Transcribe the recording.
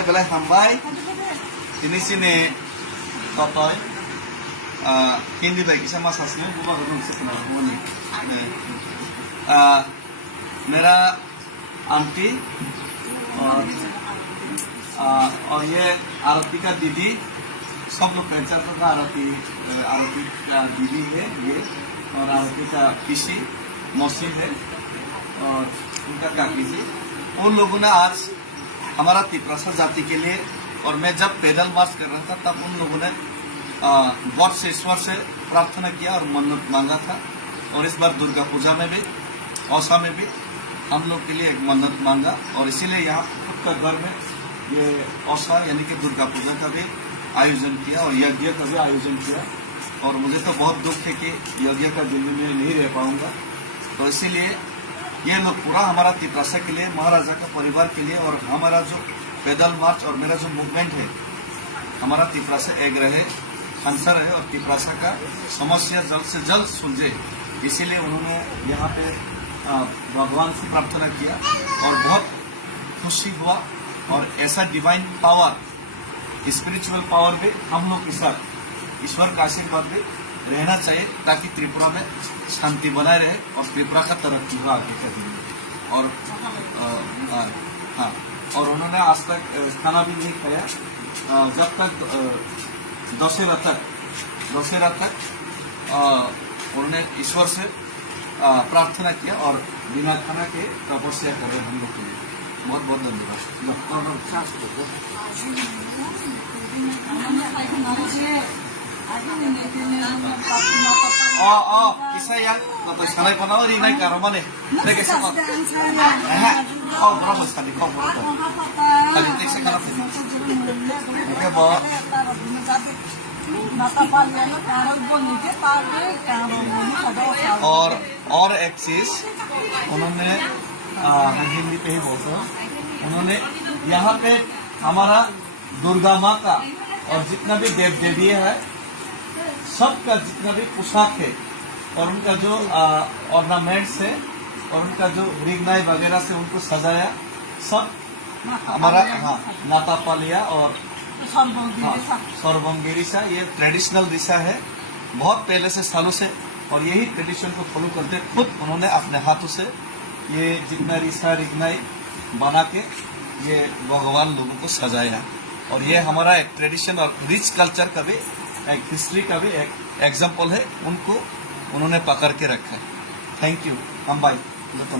Belai hambai ini sini totoy hindi baik sama sasnya bukan belum sekenal ini मेरा aunty और ये आरती का दीदी सब लोग पहचान का आरती का दीदी है ये और आरती का किसी मौसी है और उनका काकी जी उन लोगों ने आज हमारा तिपरासा जाति के लिए और मैं जब पैदल मार्च कर रहा था तब उन लोगों ने गॉड से ईश्वर से प्रार्थना किया और मन्नत मांगा था और इस बार दुर्गा पूजा में भी औसा में भी हम लोग के लिए एक मन्नत मांगा और इसीलिए यहाँ उत्तर घर में ये औसा यानी कि दुर्गा पूजा का भी आयोजन किया और यज्ञ का भी आयोजन किया और मुझे तो बहुत दुख है कि यज्ञ का दिल्ली में नहीं रह पाऊंगा तो इसीलिए ये लोग पूरा हमारा तिपरासा के लिए महाराजा का परिवार के लिए और हमारा जो पैदल मार्च और मेरा जो मूवमेंट है हमारा तिपरासा एक रहे आंसर है और तिपरासा का समस्या जल्द से जल्द सुलझे इसीलिए उन्होंने यहाँ पे भगवान से प्रार्थना किया और बहुत खुशी हुआ और ऐसा डिवाइन पावर स्पिरिचुअल पावर भी हम लोग के साथ ईश्वर का आशीर्वाद भी रहना चाहिए ताकि त्रिपुरा में शांति बनाए रहे और त्रिपुरा का तरक्की हो आगे के दिन और हाँ और उन्होंने आज तक खाना भी नहीं खाया जब तक दशहरा तक उन्होंने ईश्वर से प्रार्थना किया और बिना खाना के तपस्या कर रहे हम लोग के लिए बहुत बहुत धन्यवाद isa yang atau sanai panau ri nai karo mane de ke sama berapa sekali kau berapa kali tek sekali oke bo और एक चीज उन्होंने हिंदी पे ही बोलते हैं उन्होंने यहाँ पे हमारा दुर्गा माँ का और जितना भी देव देवी है सबका जितना भी पोशाक है और उनका जो ऑर्नामेंट्स है और उनका जो रिगनाई वगैरह से उनको सजाया, सब हमारा नातापालिया और सर्वंगी रिसा, ये ट्रेडिशनल रिसा है बहुत पहले से, सालों से, और यही ट्रेडिशन को फॉलो करते खुद उन्होंने अपने हाथों से ये जितना रिसा रिगनाई बना के ये भगवान लोगों को सजाया। और ये हमारा एक ट्रेडिशन और रिच कल्चर का भी, एक हिस्ट्री का भी एक एग्जाम्पल है, उनको उन्होंने पकड़ के रखा है। थैंक यू हम भाई बता